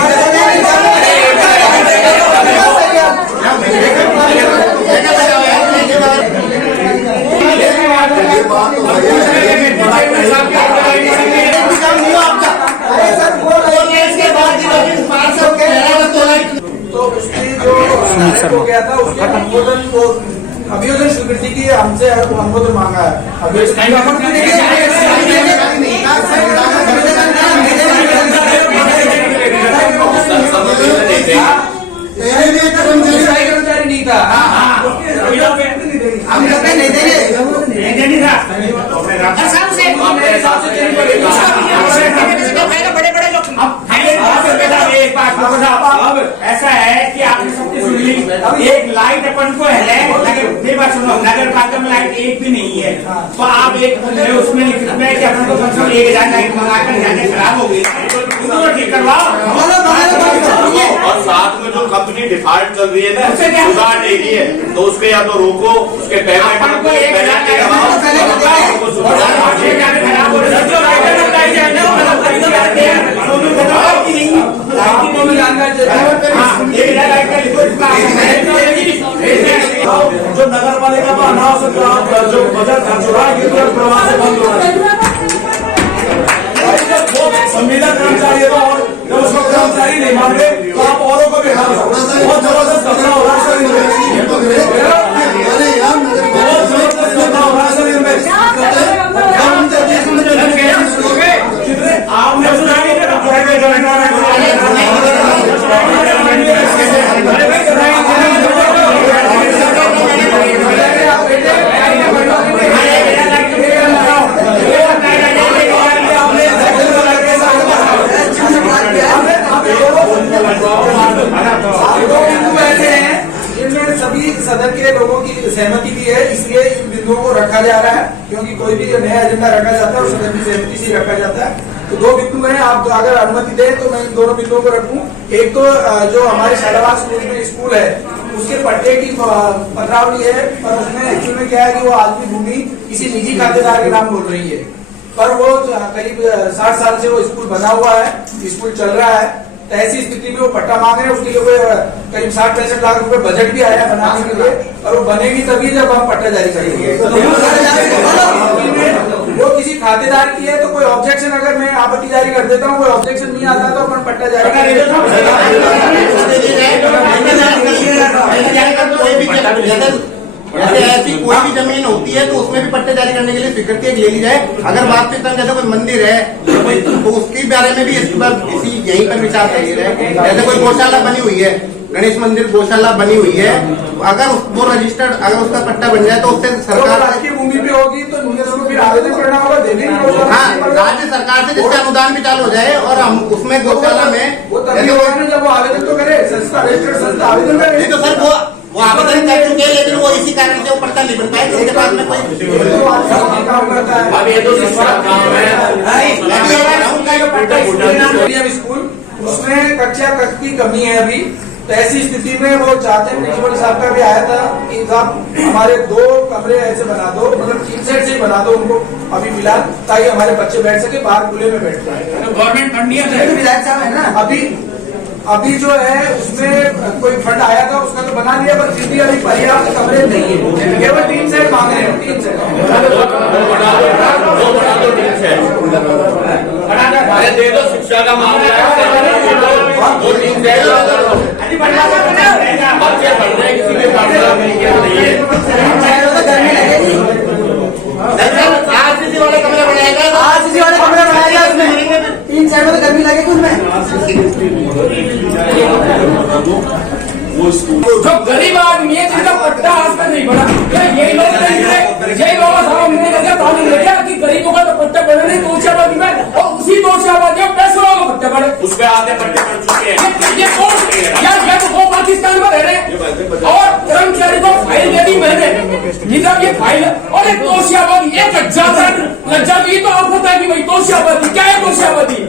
तो उसकी जो हो गया था उसके अनुमोदन को अभियोजन स्वीकृति की हमसे अनुमोदन मांगा है। कर्मचारी नहीं था, हम नहीं देंगे बड़े-बड़े लोग। अब ऐसा है कि आपने सबकी सुन ली, एक लाइट अपन को है, मेरी बात सुनो, नगर पालिका में लाइट एक भी नहीं है, तो आप एक उसमें लिखना है कि अपन को 1,000 लाइट मंगाकर जाने खराब हो गई। ठीक करवाओ। और साथ में जो कंपनी डिफॉल्ट चल रही है ना सुधा डेयरी है, तो उसके या तो रोको, उसके पेमेंट जो नगर पालिका का अनावश्यक जो बजट खर्च हो रहा है ये प्रवाह से बंद होना चाहिए। संविदा कर्मचारी है और जब उसको कर्मचारी नहीं मान रहे तो आप औरों को भी हार बहुत जबरदस्त घटना हो रहा है सर इनमें, बहुत जबरदस्त घटना हो रहा है सर इनमें। आपने सभी सदन के लोगों की सहमति भी है, इसलिए इन बिंदुओं को रखा जा रहा है, क्योंकि कोई भी नया एजेंडा रखा जाता है और सदन की सहमति से रखा जाता है। तो दो बिंदु हैं, आप अगर अनुमति दें तो मैं इन दोनों बिंदुओं को रखूं। एक तो जो हमारे शालावास स्कूल है उसके पट्टे की पत्रावली है, पर उसमें एक्चुअल में क्या है कि वो आदमी भूमि किसी निजी खातेदार के नाम बोल रही है, पर वो करीब 60 साल से वो स्कूल बना हुआ है, स्कूल चल रहा है। तो ऐसी स्थिति में वो पट्टा मांग रहे हैं, उसके लिए करीब 60-65 लाख रुपए बजट भी आया बनाने के लिए, और वो बनेगी तभी जब हम पट्टा जारी करेंगे। वो किसी खातेदार की है तो कोई ऑब्जेक्शन, अगर मैं आपत्ति जारी कर देता हूँ, कोई ऑब्जेक्शन नहीं आता तो अपन पट्टा जारी करेंगे। जैसे ऐसी कोई भी जमीन होती है तो उसमें भी पट्टे जारी करने के लिए स्वीकृति ले ली जाए। अगर वास्तविकता जैसे कोई मंदिर है तो उसके बारे में भी इस पर इसी यहीं पर विचार करिए। जैसे कोई गौशाला बनी हुई है, गणेश मंदिर गौशाला बनी हुई है, अगर वो रजिस्टर्ड, अगर उसका पट्टा बन जाए तो उससे सरकार की भूमि पे होगी तो फिर आवेदन करना होगा, देने की हाँ राज्य सरकार से जिसका अनुदान भी चालू हो जाए, और हम उसमें गौशाला में वो तभी होगा ना जब वो आवेदन तो करे, संस्था रजिस्टर्ड संस्था आवेदन करे। नहीं तो सर वो आवेदन कर चुके हैं, लेकिन वो इसी कारण से वो पट्टा नहीं बन पाए, उसके बाद में कोई स्कूल उसमें कक्षा की कमी है अभी, तो ऐसी स्थिति में वो चाहते हैं, प्रिंसिपल साहब का भी आया था कि साहब हमारे 2 कमरे ऐसे बना दो, मतलब 3 सेट से बना दो उनको अभी फिलहाल, ताकि हमारे बच्चे बैठ सके, बाहर खुले में बैठ पाए। गवर्नमेंट फंड विधायक साहब है ना, अभी जो है उसमें कोई फंड आया था उसका तो बना लिया, पर फिर भी अभी पर्याप्त कमरे नहीं है, केवल 3 सेट मांग रहे हैं, 3 सेट। दे दो, शिक्षा का मामला है, बच्चे पढ़ रहे हैं, किसी के पाठशाला में नहीं है। आरसीसी वाले कमरे बनाएगा, आरसीसी वाले कमरे बनाएगा, उसमें 3 सेट में गर्मी लगेगी उसमें। जो गरीब आदमी है जिनका पट्टा आज तक नहीं बना, यही लोग यही बाबा साहब हमने लगे कानून लेके कि गरीबों का तो पट्टा बना नहीं, दोषाबादी में, और उसी दोषाबादी में पैसे वालों को पट्टे पड़े, उस पर आधे पट्टे पड़ चुके हैं। ये कौन या तो वो पाकिस्तान में रह रहे हैं और कर्मचारी को फाइल दे दी मैंने, निजाम ये फाइल, और एक दोषाबादी एक लज्जा भी तो आप होता है कि भाई दोषाबादी क्या है, दोषाबादी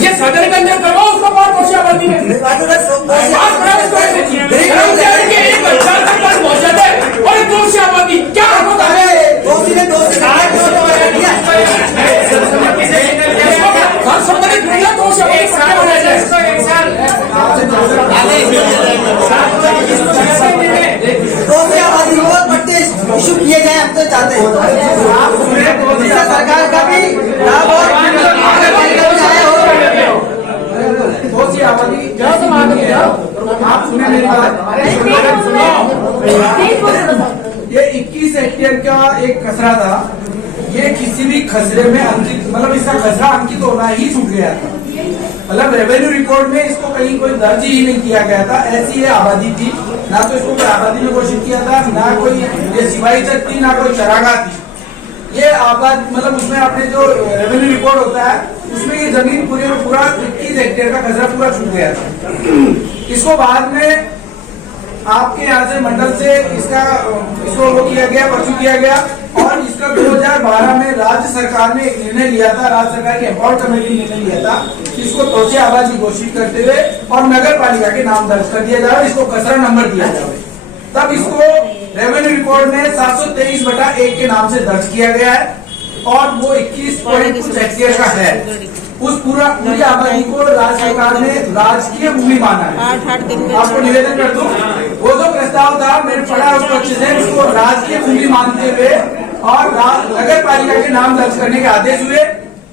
ये सदन के अंदर करवाओ उसको बात दोषाबादी में और दोषाबादी क्या होता है, इशू किए जाए, हम तो चाहते हैं सरकार का भी लाभ और आप सुने मेरी बात। ये 21 हेक्टेयर का एक खसरा था, ये किसी भी खसरे में अंकित, मतलब इसका खसरा अंकित होना ही छूट गया था, मतलब रेवेन्यू रिकॉर्ड में इसको कहीं कोई दर्ज ही नहीं किया गया था। ऐसी ये आबादी थी, ना तो इसको कोई आबादी में घोषित किया था, ना कोई ये सिवाई छत थी, ना कोई चरागाह थी। ये आबाद मतलब उसमें आपने जो रेवेन्यू रिकॉर्ड होता है उसमें ये जमीन पूरा 21 हेक्टेयर का खसरा पूरा छूट गया था। इसको बाद में आपके यहाँ से मंडल से इसको वो किया गया, पर्चू किया गया, और इसका 2012 में राज्य सरकार ने एक निर्णय लिया था, राज्य सरकार की एम्पावर कमेटी ने निर्णय लिया था कि इसको तोचे आबादी घोषित करते हुए और नगर पालिका के नाम दर्ज कर दिया जाए, इसको कचरा नंबर दिया जाए। तब इसको रेवेन्यू रिकॉर्ड में 723/1 के नाम से दर्ज किया गया है और वो 21 पॉइंट कुछ हेक्टेयर का है। उस पूरी आबादी को राज्य सरकार ने राजकीय भूमि माना है। आपको निवेदन कर दूं, वो जो प्रस्ताव था मैंने पढ़ा उसको अच्छे से, उसको राजकीय भूमि मानते हुए और नगर पालिका के नाम दर्ज करने के आदेश हुए।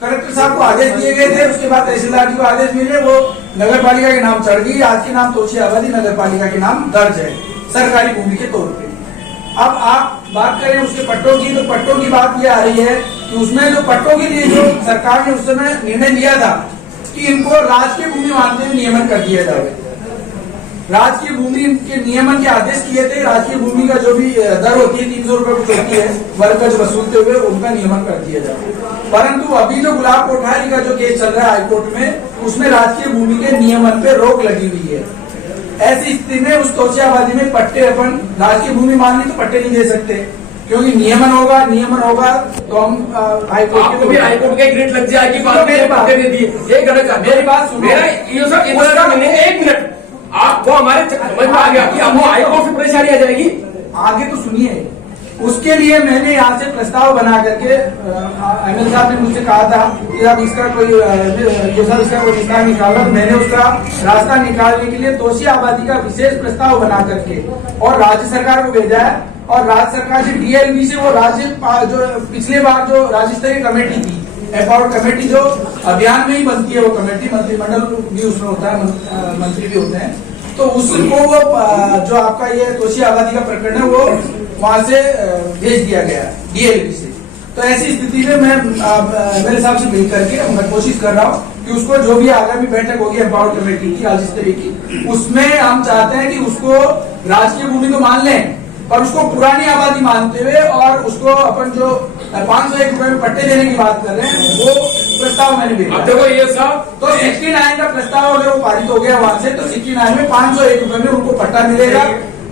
कलेक्टर साहब को आदेश दिए गए थे, उसके बाद तहसीलदार जी को आदेश मिले, वो नगर पालिका के नाम चढ़ गई। आज के नाम तोची आबादी नगर पालिका के नाम दर्ज है सरकारी भूमि के तौर पे। अब आप बात करें उसके पट्टों की, तो पट्टों की बात ये आ रही है कि उसमें जो पट्टों के लिए जो सरकार ने उस समय निर्णय लिया था कि इनको राजकीय भूमि मानते हुए नियमन कर दिया जाए। राजकीय भूमि के नियमन के आदेश किए थे। राजकीय भूमि का जो भी दर होती है 300 रुपए कुछ होती है, वर्ग गज वसूलते हुए उनका नियमन कर दिया जाए। परंतु अभी जो गुलाब कोठारी का जो केस चल रहा है हाईकोर्ट में, उसमें राजकीय भूमि के नियमन पे रोक लगी हुई है। ऐसी स्थिति में उस तोचे आबादी में पट्टे अपन राजकीय भूमि मान ली तो पट्टे नहीं दे सकते, क्योंकि नियमन होगा तो हम हाईकोर्ट के हाईकोर्ट के ग्रिड लग जाएगी। पट्टे दे दिए, ये गलत है। मेरी बात सुनो, एक मिनट, आपको हमारे समझ में आ गया कि हमको हाईकोर्ट से परेशानी आ जाएगी। आगे तो सुनिए, उसके लिए मैंने यहाँ से प्रस्ताव बना करके एमएल साहब ने मुझसे कहा था कि आप इसका कोई रास्ता निकालो। मैंने उसका रास्ता निकालने के लिए तोशी आबादी का विशेष प्रस्ताव बना करके और राज्य सरकार को भेजा है। और राज्य सरकार से डीएलबी से वो राज्य जो पिछले बार जो राज्य स्तरीय कमेटी थी, एम्पावर कमेटी जो अभियान में ही बनती है, वो कमेटी मंत्रिमंडल भी उसमें होता है, मंत्री भी होते हैं, तो उसको वो जो आपका ये तोशी आबादी का प्रकरण है वो वहां से भेज दिया गया डीएलबी से। तो ऐसी स्थिति में मैं मेरे हिसाब से मिल करके मैं कोशिश कर रहा हूँ कि उसको जो भी आगामी बैठक होगी एम्पावर कमेटी की राज्य स्तरीय की, उसमें हम चाहते हैं कि उसको राजकीय भूमि तो मान लें पर उसको पुरानी आबादी मानते हुए और उसको अपन जो 501 रुपए में पट्टे देने की बात कर रहे हैं वो प्रस्ताव मैंने भेजा। देखो ये सब तो 69 का प्रस्ताव अगर वो पारित हो गया वहां से, तो 69 में 501 रुपए में उनको पट्टा मिलेगा।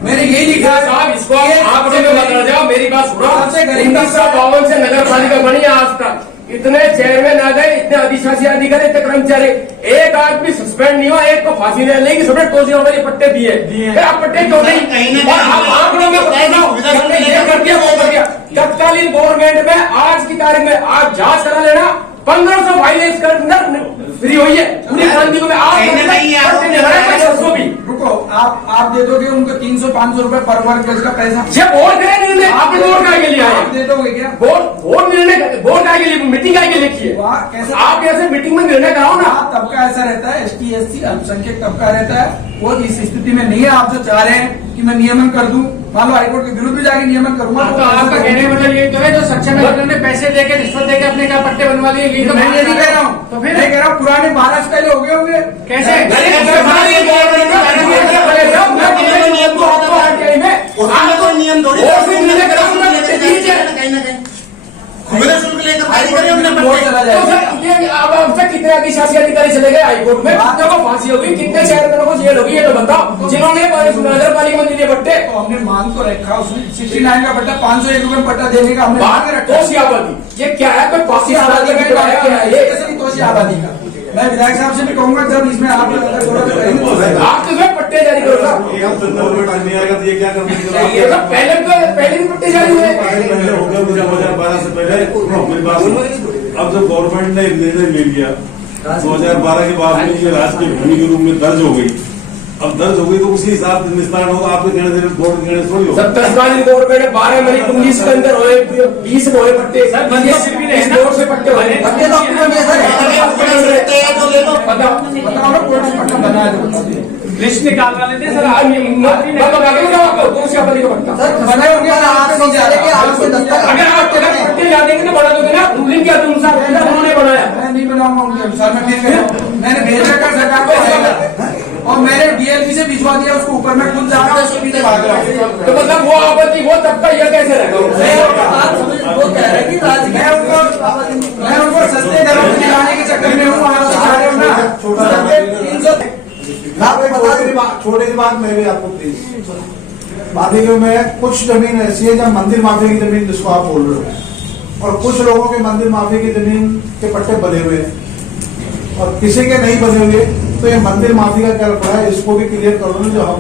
मैंने यही लिखा है साहब, इसको आपसे मैं बता जाओ, मेरी बात सुनो। 1952 से नगर पालिका बनी है, आज तक इतने चेयरमैन आ गए, इतने अधिशासी अधिकारी, इतने कर्मचारी, एक आदमी सस्पेंड नहीं हुआ, एक को फांसी नहीं लेगी, सबने टोजी वाले पट्टे दिए। आप पट्टे क्यों नहीं? आप आंकड़ों में ये कर दिया, वो कर दिया। तत्कालीन गवर्नमेंट में आज की तारीख में आप जांच करा लेना, 1500 फाइलेंस कर फ्री हुई है पूरी क्रांति को। रुको, आप दे दोगे उनको 300-500 रुपए पर वर्ग गज का पैसा? जब वोट करें आपने वोट का के लिए आप दे दोगे क्या? वोट निर्णय वोट का के लिए मीटिंग का के लिखिए। आप ऐसे मीटिंग में निर्णय कराओ ना। तबका ऐसा रहता है, ST SC अल्पसंख्यक तबका रहता है, वो इस स्थिति में नहीं है। आप जो चाह रहे हैं कि मैं नियमन कर दूं, मान लो हाईकोर्ट के विरुद्ध भी जाके नियमन करूंगा, तो आपका कहने का मतलब ये तो है जो सक्षम है ने पैसे देके रिश्वत देके अपने क्या पट्टे बनवा लिए, ये तो मैं ये नहीं कह रहा हूँ। तो फिर मैं कह रहा हूँ पुराने महाराष्ट्र पहले हो गए होंगे कैसे? नियम थोड़ी शुल्क लेकर अब तक कितने अधिशासी अधिकारी चले गए हाईकोर्ट में, कितने को फांसी होगी, कितने चेयरमैनों को जेल होगी, ये तो बताओ जिन्होंने नगर पालिका में दिए पट्टे। तो हमने मांग तो रखा, उसमें 69 का पट्टा 501 रुपए में पट्टा देने का हमने मांग रखा। तोशी आबादी ये क्या है? कोई तोशी आबादी का तोशी आबादी का मैं विधायक साहब से भी कहूंगा जब इसमें आप आप तो पट्टे जारी करो साहब, नहीं आएगा तो ये क्या पहले भी पट्टे जारी हुए हो गया 2012 से पहले मेरे पास। अब जब गवर्नमेंट ने निर्णय ले लिया 2012 के बाद में ये राजकीय भूमि के रूप में दर्ज हो गई, अब दर्ज हो गई तो उसी हिसाब से निस्तारण होगा। आपके कहने से बोर्ड कहने थोड़ी होगा। 17 गवर्नमेंट ने 12 मई 19 के अंदर हुए 20 में हुए पट्टे, इस बोर्ड से पट्टे हुए पट्टे तो पट्टा बना दो लिस्ट निकाल वाले थे सर। आज तोशी आबादी का पट्टा बना हो गया। अगर आप पट्टे ला देंगे तो बना दोगे ना, रूलिंग के अनुसार उन्होंने बनाया। मैं नहीं बनाऊंगा उनके अनुसार, मैं फिर कह रहा हूँ मैंने भेजा कर सरकार को और मैंने डीएलपी से भिजवा दिया उसको, ऊपर में खुद जा रहा हूँ उसको पीछे भाग रहा हूँ। तो मतलब वो आपत्ति वो तबका यह कैसे रहेगा? वो कह रहे कि मैं उनको सस्ते दरों में दिलाने के चक्कर में हूँ। आप चाह रहे हो ना 300 छोटे की बात मैं भी आपको प्लीज माफियों में कुछ जमीन ऐसी है जहाँ मंदिर माफिया की जमीन जिसको आप बोल रहे हो, और कुछ लोगों के मंदिर माफिया की जमीन के पट्टे बने हुए हैं और किसी के नहीं बने हुए। तो ये मंदिर माफिया का क्या पड़ा है, इसको भी क्लियर करो ना। जो हम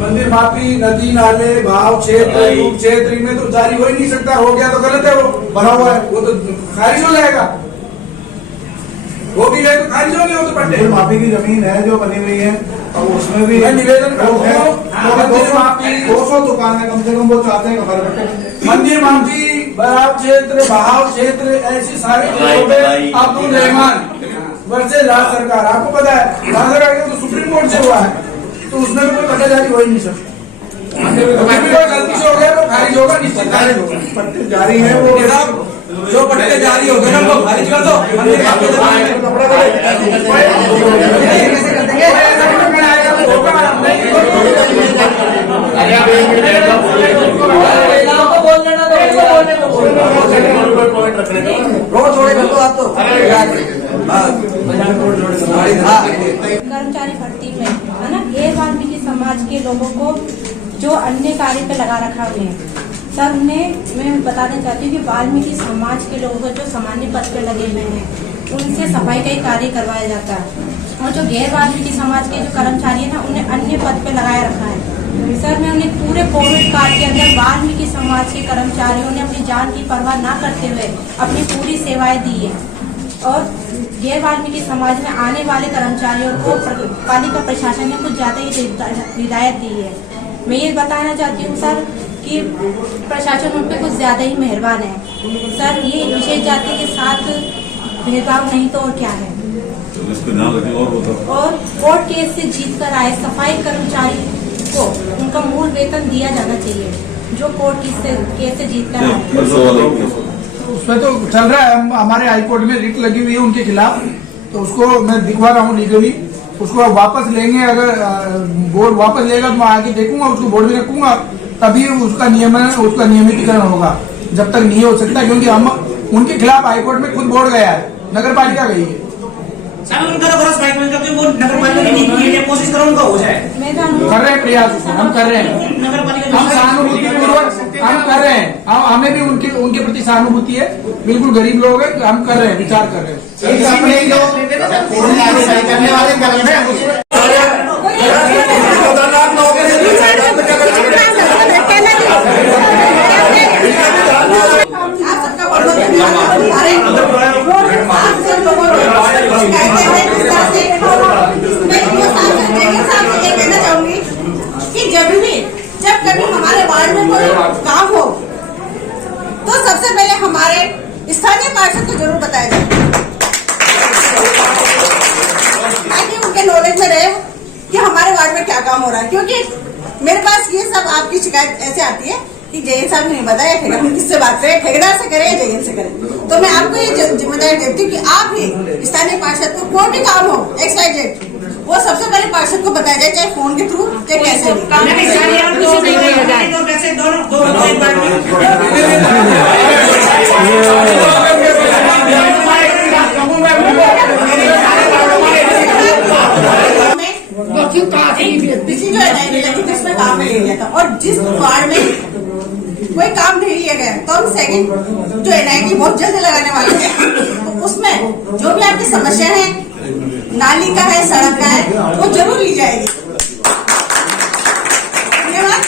मंदिर माफी नदी नाले भाव क्षेत्र में तो जारी हो ही नहीं सकता, हो गया तो गलत है, वो बना हुआ है, वो तो खारिज हो जाएगा, वो भी है तो खारिज होंगे वो तो पट्टे। माफी की जमीन है जो बनी हुई है और उसमें भी निवेदन करता हूँ 200 दुकान है कम से कम, वो चाहते हैं हमारे पट्टे। मंदिर माफी बराब क्षेत्र बहाव क्षेत्र ऐसी सारी अब्दुल रहमान वर्सेस राज्य सरकार, आपको पता है राज्य सरकार तो सुप्रीम कोर्ट से हुआ है, तो उसमें भी कोई पट्टा जारी हो ही नहीं सकता। गलती से हो गया तो खारिज होगा, निश्चित खारिज होगा। पट्टे जारी है वो जो पट्टे जारी हो गए ना वो खारिज कर दो। कर्मचारी भर्ती में है ना गैर वाल्मीकि समाज के लोगों को जो अन्य कार्य पे लगा रखा हुए हैं सर, उन्हें मैं बताना चाहती हूँ कि वाल्मीकि समाज के लोगों को जो सामान्य पद पे लगे हुए हैं उनसे सफाई का ही कार्य करवाया जाता है, और जो गैर वाल्मीकि समाज के जो कर्मचारी है ना उन्हें अन्य पद पे लगाया रखा है। सर मैं उन्हें पूरे कोविड काल के अंदर वाल्मीकि समाज के कर्मचारियों ने अपनी जान की परवाह न करते हुए अपनी पूरी सेवाएं दी है, और गैर वाल्मीकि समाज में आने वाले कर्मचारियों को पालिका प्रशासन ने कुछ ज्यादा ही हिदायत दी है। मैं ये बताना चाहती हूँ सर कि प्रशासन उन पर कुछ ज्यादा ही मेहरबान है सर। ये विशेष जाति के साथ भेदभाव नहीं तो और क्या है। और कोर्ट केस से जीत कर आए सफाई कर्मचारी को उनका मूल वेतन दिया जाना चाहिए, जो कोर्ट केस से जीत कर आए। उसमें तो चल रहा है, हमारे हाईकोर्ट में रिट लगी हुई है उनके खिलाफ, तो उसको मैं दिखवा रहा हूँ लीगली, उसको वापस लेंगे। अगर बोर्ड वापस लेगा तो मैं आगे देखूंगा, उसको बोर्ड में रखूंगा, तभी उसका नियमितीकरण होगा। जब तक नहीं हो सकता, क्योंकि हम उनके खिलाफ हाईकोर्ट में खुद बोर्ड गया है, नगर पालिका गई है। उनका तो बरस बाइक में करके वो नगर पालिका की नीति के लिए कोशिश करो उनका हो जाए, कर रहे हैं प्रयास, हम कर रहे हैं, नगर पालिका हम सहानुभूति पूर्वक हम कर रहे हैं। हमें भी उनके प्रति सहानुभूति है, बिल्कुल गरीब लोग हैं, हम कर रहे हैं, विचार कर रहे हैं। करने वाले कलम है जब कभी हमारे वार्ड में कोई काम हो तो सबसे पहले हमारे स्थानीय पार्षद को जरूर बताया जाए, ताकि उनके नॉलेज में रहे कि हमारे वार्ड में क्या काम हो रहा है। क्योंकि मेरे पास ये सब आपकी शिकायत ऐसे आती है कि जयन साहब ने नहीं बताया, हम किससे बात करें, ठेकेदार से करें या जयन से करें। तो मैं आपको ये जिम्मेदारी देती हूँ कि आप ही स्थानीय पार्षद को कोई भी काम हो XYZ वो सबसे पहले पार्षद को बताया जाए, चाहे फोन के थ्रू चाहे कैसे भी। पिछली जो एनआईटी लगी थी उसमें काम नहीं लिया था, और जिस वार्ड में कोई काम नहीं लिया गया तो हम सेकंड जो एनआईटी बहुत जल्द लगाने वाले हैं, तो उसमें जो भी आपकी समस्या है, नाली का है, सड़क का है, वो जरूर ली जाएगी। धन्यवाद।